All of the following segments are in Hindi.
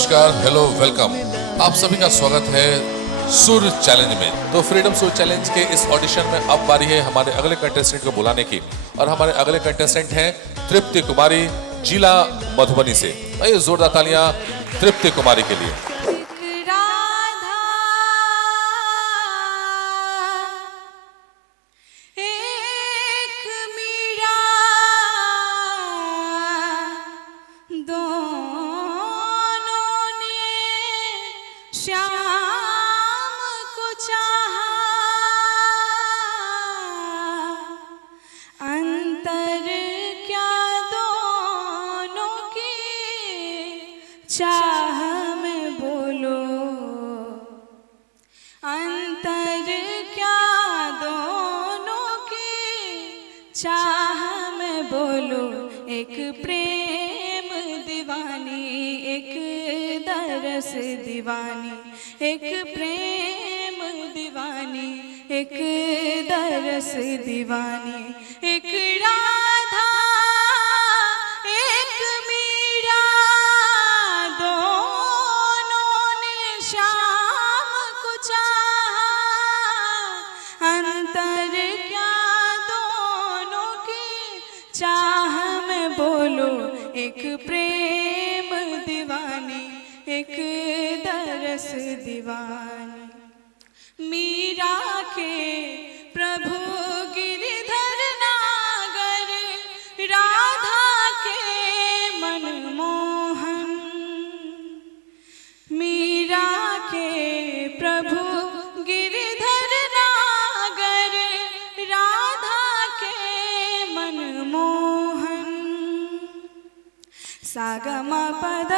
नमस्कार, हेलो, वेलकम। आप सभी का स्वागत है सुर चैलेंज में। तो फ्रीडम सुर चैलेंज के इस ऑडिशन में अब बारी है हमारे अगले कंटेस्टेंट को बुलाने की। और हमारे अगले कंटेस्टेंट हैं तृप्ति कुमारी, जिला मधुबनी से। आइए जोरदार तालियां तृप्ति कुमारी के लिए। श्याम को चाहा, अंतर क्या दोनों की चाह में बोलो, अंतर क्या दोनों की चाह में बोलो। एक प्रेम दीवानी, एक दरस दीवानी, एक प्रेम दीवानी, एक दरस दीवानी, एक राधा एक मीरा, दोनों ने श्याम को चाहा, अंतर क्या दोनों की चाह में बोलो। एक प्रेम दीवानी, एक दरस दीवानी। मीरा के प्रभु गिरधर नागर, राधा के मनमोहन। मीरा के प्रभु गिरधर नागर, राधा के मनमोहन। सागम पद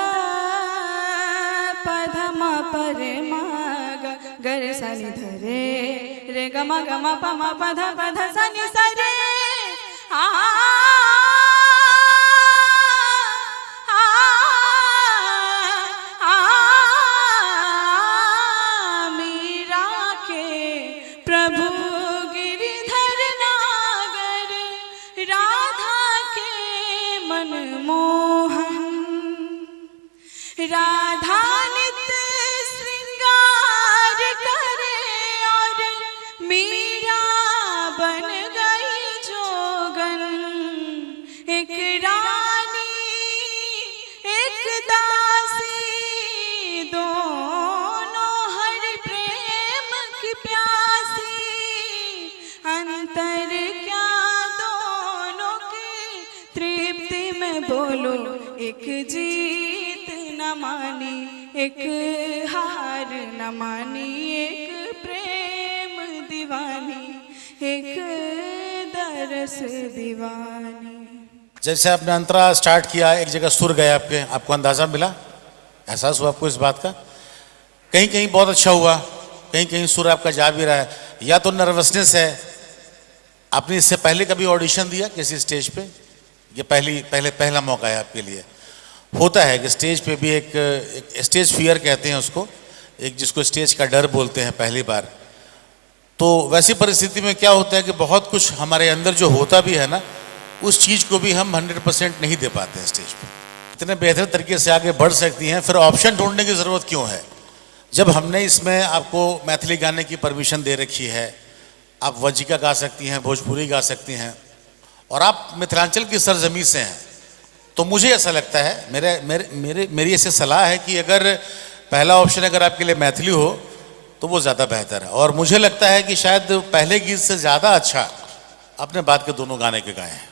पधम परे माग गर सनि धरे रे गम गम पम पध पध सनि सरे। मीरा के प्रभु गिरधर नागर, राधा के मनमोहन। राधा नित्य श्रृंगार करे और मीरा बन गई जोगन। एक रानी एक दासी, दोनों हरि प्रेम की प्यासी। अंतर क्या दोनों की तृप्ति में बोलो। एक जीत न मानी, एक हार न मानी, एक प्रेम दीवानी, एक दरस दीवानी। जैसे आपने अंतरा स्टार्ट किया, एक जगह सुर गए आपको अंदाजा मिला, एहसास हुआ आपको इस बात का? कहीं कहीं बहुत अच्छा हुआ, कहीं कहीं सुर आपका जा भी रहा है। या तो नर्वसनेस है, आपने इससे पहले कभी ऑडिशन दिया किसी स्टेज पे? ये पहला मौका है आपके लिए। होता है कि स्टेज पे भी एक स्टेज फियर कहते हैं उसको, एक जिसको स्टेज का डर बोलते हैं पहली बार। तो वैसी परिस्थिति में क्या होता है कि बहुत कुछ हमारे अंदर जो होता भी है ना, उस चीज़ को भी हम 100% नहीं दे पाते हैं स्टेज पे। इतने बेहतर तरीके से आगे बढ़ सकती हैं, फिर ऑप्शन ढूंढने की ज़रूरत क्यों है? जब हमने इसमें आपको मैथिली गाने की परमिशन दे रखी है, आप वज्जिका गा सकती हैं, भोजपुरी गा सकती हैं, और आप मिथिलांचल की सरजमी से हैं, तो मुझे ऐसा लगता है, मेरी ऐसी सलाह है कि अगर पहला ऑप्शन अगर आपके लिए मैथिली हो तो वो ज़्यादा बेहतर है। और मुझे लगता है कि शायद पहले गीत से ज़्यादा अच्छा आपने बाद के दोनों गाने के गाए हैं।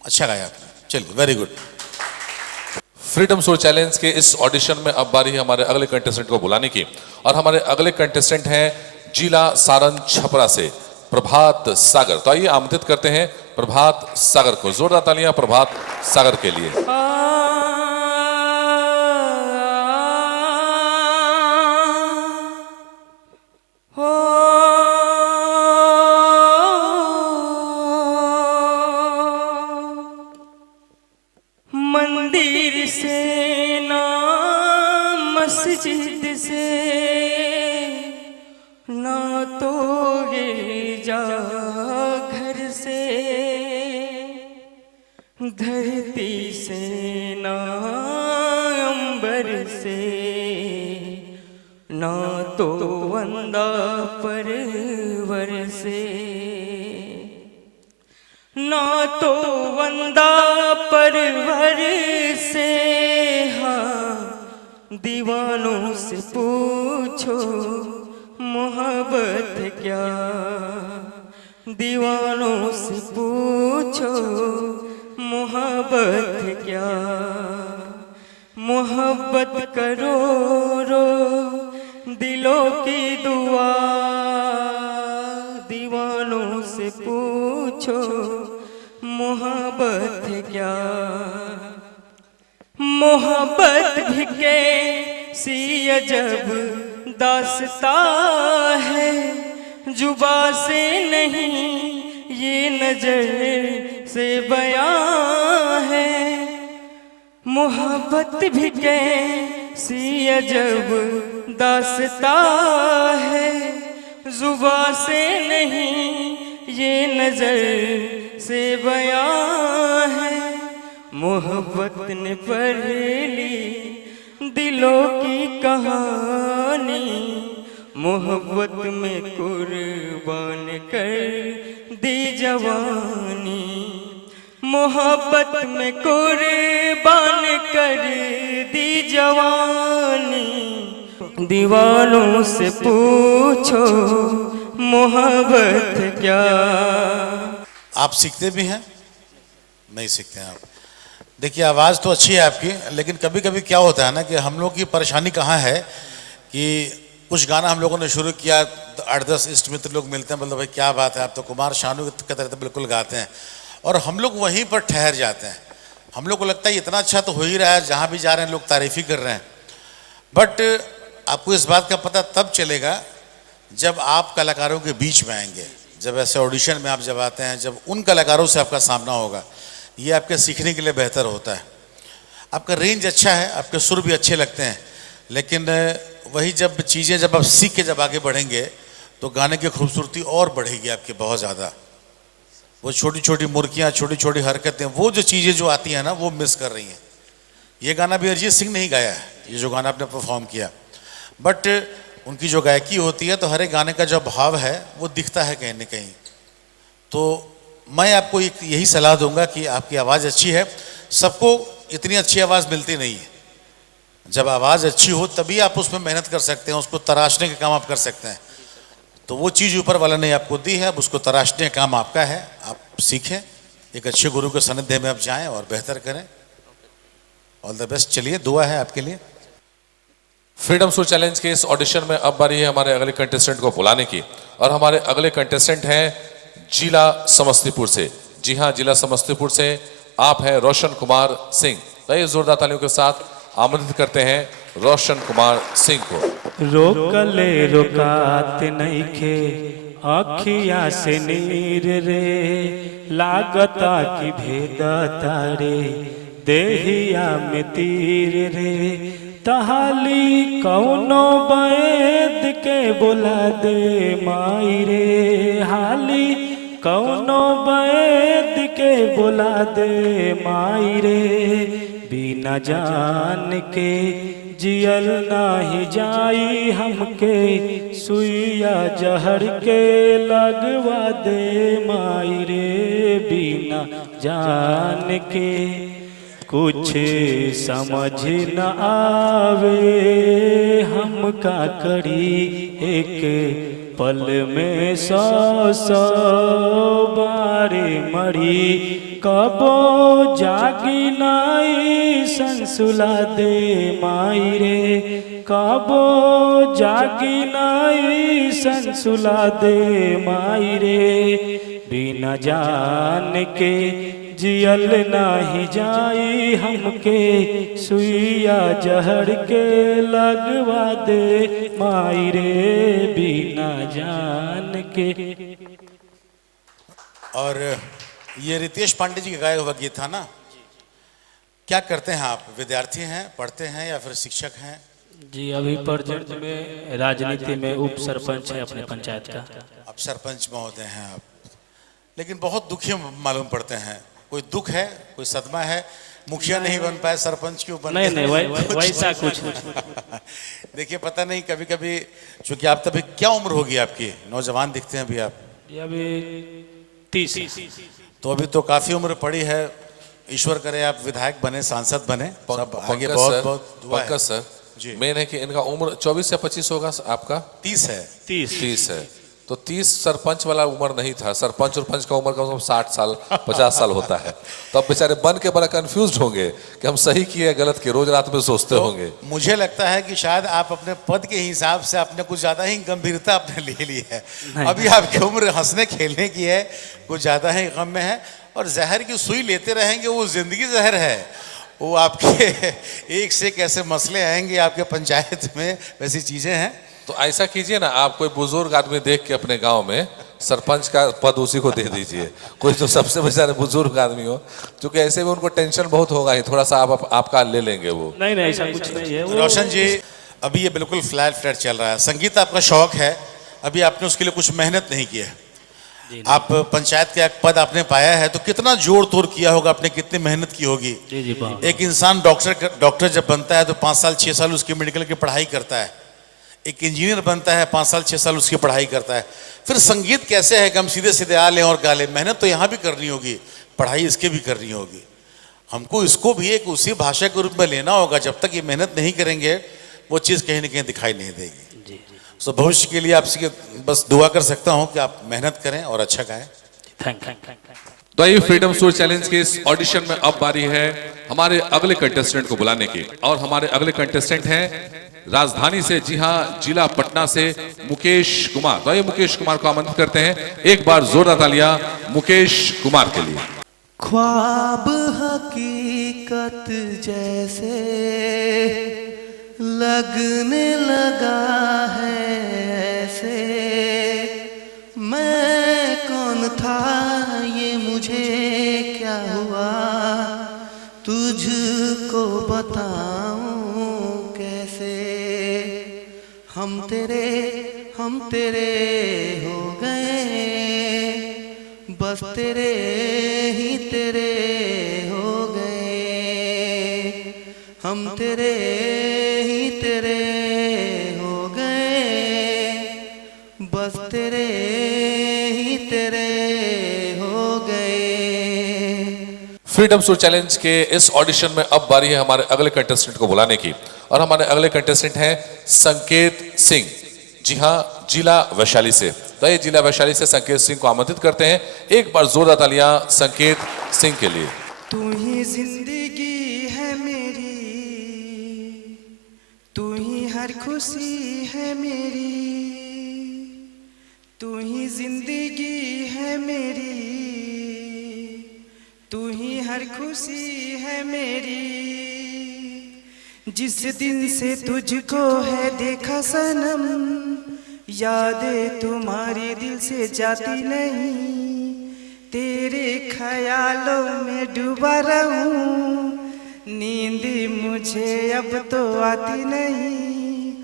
अच्छा गाया आपने, चलिए, वेरी गुड। फ्रीडम सुर चैलेंज के इस ऑडिशन में अब बारी है हमारे अगले कंटेस्टेंट को बुलाने की। और हमारे अगले कंटेस्टेंट हैं जिला सारण छपरा से प्रभात सागर। तो आइए आमंत्रित करते हैं प्रभात सागर को। जोरदार तालियां प्रभात सागर के लिए। मंदिर से ना मस्जिद से ना तो गिरजा घर से, धरती से ना तो वंदा परवर से, ना तो वंदा परवर से। हाँ दीवानों से पूछो मोहब्बत क्या, दीवानों से पूछो मोहब्बत क्या। मोहब्बत करोड़ों दिलों की दुआ, दीवानों से पूछो मोहब्बत क्या। मोहब्बत भी कैसी अजब दास्ता है, जुबा से नहीं ये नजर से बयां है। मोहब्बत भी कैसी अजब दास्ता है, जुबा से नहीं ये नजर से बयां है। मोहब्बत ने पढ़ ली दिलों की कहानी, मोहब्बत में कुर्बान कर दी जवानी। मोहब्बत में कुर्बान कर दी जवानी, दीवानों से पूछो मोहब्बत क्या। आप सीखते भी हैं? नहीं सीखते हैं आप। देखिए आवाज़ तो अच्छी है आपकी, लेकिन कभी कभी क्या होता है ना कि हम लोग की परेशानी कहाँ है कि कुछ गाना हम लोगों ने शुरू किया, 8-10 इष्ट मित्र लोग मिलते हैं, बोलते भाई क्या बात है, आप तो कुमार शानू की तरह तो बिल्कुल गाते हैं, और हम लोग वहीं पर ठहर जाते हैं। हम लोग को लगता है इतना अच्छा तो हो ही रहा है, जहाँ भी जा रहे हैं लोग तारीफ ही कर रहे हैं। बट आपको इस बात का पता तब चलेगा जब आप कलाकारों के बीच में आएंगे, जब ऐसे ऑडिशन में आप जब आते हैं, जब उन कलाकारों से आपका सामना होगा। ये आपके सीखने के लिए बेहतर होता है। आपका रेंज अच्छा है, आपके सुर भी अच्छे लगते हैं, लेकिन वही जब चीज़ें जब आप सीख के जब आगे बढ़ेंगे तो गाने की खूबसूरती और बढ़ेगी आपकी बहुत ज़्यादा। वो छोटी छोटी मुर्कियाँ, छोटी छोटी हरकतें, वो जो चीज़ें जो आती हैं ना, वो मिस कर रही हैं। ये गाना भी अरिजीत सिंह ने ही गाया है, ये जो गाना आपने परफॉर्म किया, बट उनकी जो गायकी होती है तो हर एक गाने का जो भाव है वो दिखता है कहीं ना कहीं। तो मैं आपको एक यही सलाह दूंगा कि आपकी आवाज़ अच्छी है, सबको इतनी अच्छी आवाज़ मिलती नहीं है। जब आवाज़ अच्छी हो तभी आप उसमें मेहनत कर सकते हैं, उसको तराशने का काम आप कर सकते हैं। तो वो चीज़ ऊपर वाला ने आपको दी है, अब उसको तराशने का काम आपका है। आप सीखें, एक अच्छे गुरु के सानिध्य में आप जाएं और बेहतर करें। All the best. चलिए, दुआ है आपके लिए। फ्रीडम सुर चैलेंज के इस ऑडिशन में अब बारी है हमारे अगले कंटेस्टेंट को बुलाने की, और हमारे अगले कंटेस्टेंट हैं जिला समस्तीपुर से। जी हाँ, जिला समस्तीपुर से आप हैं रोशन कुमार सिंह। तो जोरदार तालियों के साथ आमंत्रित करते हैं रोशन कुमार सिंह को। रोकले रोकात नइखे अखिया से नीर रे, लागता कि भेदता रे देहिया में तीर रे। तहाली कौनो बैद के बोला दे माई रे, हाली कौनो बैद के बोला दे माई रे। बिना जान के जियल नाही जाई हमके, सुइया जहर के लगवा दे माई रे। बिना जान के कुछ समझ न आवे, हम का करी एक पल में 100 बारे मरी। कबो जागी नाई संसुला दे माई रे, कबो जागी नाई संसुला दे माई रे। बिना जान के जियल नाही जाई हमके, सुइया जहर के लगवा दे माई रे। बिना जान के। और ये रितेश पांडे जी का गाया हुआ गीत था ना। क्या करते हैं आप? विद्यार्थी हैं, पढ़ते हैं, या फिर शिक्षक हैं? जी अभी प्रेजेंट में राजनीति में उप सरपंच है अपने पंचायत का। अब सरपंच महोदय हैं आप, लेकिन बहुत दुखी मालूम पड़ते हैं। कोई दुख है, कोई सदमा है मुखिया नहीं बन पाए, सरपंच क्यों बन नहीं गए? नहीं वैसा कुछ देखिए पता नहीं, कभी कभी चूंकि आप तभी क्या उम्र होगी आपकी, नौजवान दिखते हैं अभी आप, ये अभी 30 तो अभी तो काफी उम्र पड़ी है। ईश्वर करे आप विधायक बने, सांसद बने, सब आगे पंकज बहुत सर, बहुत दुआ है। पंकज सर, जी। मेन है कि इनका उम्र 24 या 25 होगा आपका, 30 है। 30 है। तो 30 सरपंच वाला उम्र नहीं था। सरपंच और पंच का उम्र कम से कम 60 साल 50 साल होता है। तो अब बेचारे बन के बड़ा कंफ्यूज होंगे कि हम सही किए गलत किए, रोज रात में सोचते होंगे। मुझे लगता है कि शायद आप अपने पद के हिसाब से आपने कुछ ज्यादा ही गंभीरता अपने ले ली है। अभी आपकी उम्र हंसने खेलने की है, कुछ ज्यादा ही गम में है। और जहर की सुई लेते रहेंगे, वो जिंदगी जहर है। वो आपके एक से एक ऐसे मसले आएंगे आपके पंचायत में, वैसी चीजें हैं। तो ऐसा कीजिए ना, आप कोई बुजुर्ग आदमी देख के अपने गांव में सरपंच का पद उसी को दे दीजिए, कोई जो सबसे बेचारे बुजुर्ग आदमी हो, क्योंकि ऐसे में उनको टेंशन बहुत होगा ही, थोड़ा सा आपका ले लेंगे वो। नहीं नहीं ऐसा कुछ नहीं है वो। रोशन जी, अभी ये बिल्कुल फ्लैट चल रहा है। संगीत आपका शौक है, अभी आपने उसके लिए कुछ मेहनत नहीं की है। आप पंचायत का एक पद आपने पाया है, तो कितना जोड़ तोड़ किया होगा आपने, कितनी मेहनत की होगी। जी जी एक इंसान डॉक्टर जब बनता है तो 5 साल 6 साल उसकी मेडिकल की पढ़ाई करता है। एक इंजीनियर बनता है, 5 साल 6 साल उसकी पढ़ाई करता है। फिर संगीत कैसे है कि हम सीधे सीधे आ लें और गा लें? मेहनत तो यहाँ भी करनी होगी, पढ़ाई इसके भी करनी होगी। हमको इसको भी एक उसी भाषा के रूप में लेना होगा। जब तक ये मेहनत नहीं करेंगे, वो चीज़ कहीं ना कहीं दिखाई नहीं देगी। तो भविष्य के लिए आपसे बस दुआ कर सकता हूँ कि आप मेहनत करें और अच्छा गाएं। Thank you. तो आइए, फ्रीडम सुर चैलेंज के इस ऑडिशन में अब बारी है हमारे अगले कंटेस्टेंट को बुलाने की। और हमारे अगले कंटेस्टेंट हैं राजधानी से, जी हाँ, जिला पटना से मुकेश कुमार। तो आइए मुकेश कुमार को आमंत्रित करते हैं। एक बार जोरदार तालियां मुकेश कुमार के लिए। ख्वाब हकीकत जैसे लगने लगा है ऐसे, मैं कौन था ये मुझे क्या हुआ, तुझको बताऊं कैसे। हम तेरे हो गए, बस तेरे ही तेरे हो गए। हम तेरे ही तेरे हो गए, बस तेरे ही तेरे हो गए। फ्रीडम सुर चैलेंज के इस ऑडिशन में अब बारी है हमारे अगले कंटेस्टेंट को बुलाने की। और हमारे अगले कंटेस्टेंट हैं संकेत सिंह, जी हाँ, जिला वैशाली से। तो ये जिला वैशाली से संकेत सिंह को आमंत्रित करते हैं। एक बार जोरदार तालियां संकेत सिंह के लिए। तू ही जिंदगी है मेरी, तू ही हर खुशी है मेरी, तू ही जिंदगी है मेरी, तू ही हर खुशी है मेरी। जिस दिन से तुझको है देखा सनम, यादें तुम्हारी दिल से जाती नहीं। तेरे ख्यालों में डूबा रहूं, नींद मुझे अब तो आती नहीं।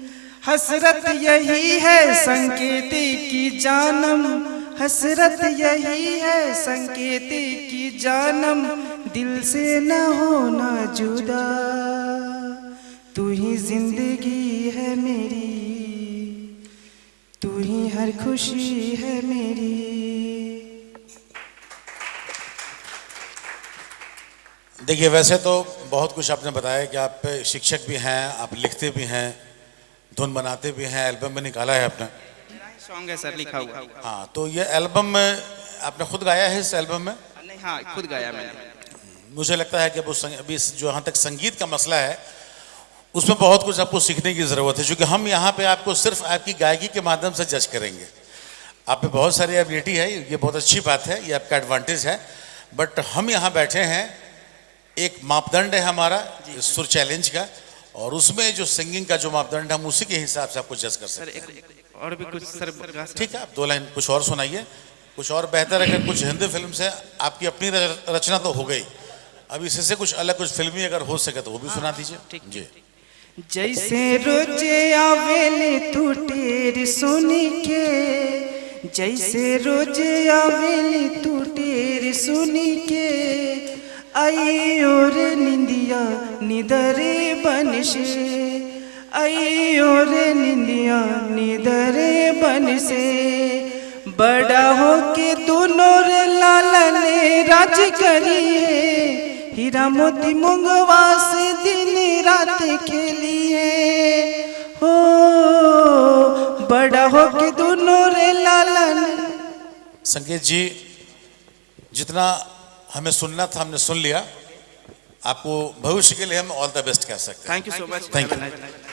हसरत यही है संकेत की जानम, हसरत यही है संकेत की जानम, दिल से न होना जुदा। तू ही जिंदगी है मेरी, तू ही हर खुशी है मेरी। देखिए, वैसे तो बहुत कुछ आपने बताया कि आप शिक्षक भी हैं, आप लिखते भी हैं, धुन बनाते भी हैं, एल्बम में निकाला है आपने। सॉन्ग है सर, लिखा हुआ। हाँ, तो ये एल्बम आपने खुद गाया है इस एल्बम में? नहीं, हाँ, खुद गाया मैंने। मुझे लगता है कि अभी जो यहाँ तक संगीत का मसला है, उसमें बहुत कुछ आपको सीखने की ज़रूरत है, क्योंकि हम यहाँ पे आपको सिर्फ आपकी गायकी के माध्यम से जज करेंगे। आप पे बहुत सारी एबिलिटी है, ये बहुत अच्छी बात है, ये आपका एडवांटेज है। बट हम यहाँ बैठे हैं, एक मापदंड है हमारा सुर चैलेंज का, और उसमें जो सिंगिंग का जो मापदंड है, हम उसी के हिसाब से आपको जज कर सकते हैं। और भी कुछ सर? ठीक है, आप 2 लाइन कुछ और सुनाइए, कुछ और बेहतर। अगर कुछ हिंदी फिल्म से आपकी अपनी रचना तो हो गई, अब इससे कुछ अलग, कुछ फिल्मी अगर हो सके तो वो भी सुना दीजिए। जी। जैसे रोजे आवेले तू टेर सुनी के, जैसे रोजे आवेले तू टेर सुनी के, आइयो रे निंदिया निदरे बन से, आइयो रे निंदिया निदरे बन से, बड़ा हो के दोनों रे लाला ने राज करिए, हीरा मोती मुंगवा से दिन रात खेलिए, हो बड़ा हो के दोनों रे लाला ने। संकेत जी, जितना हमें सुनना था हमने सुन लिया। आपको भविष्य के लिए हम ऑल द बेस्ट कह सकते हैं। Thank you so much. Thank you.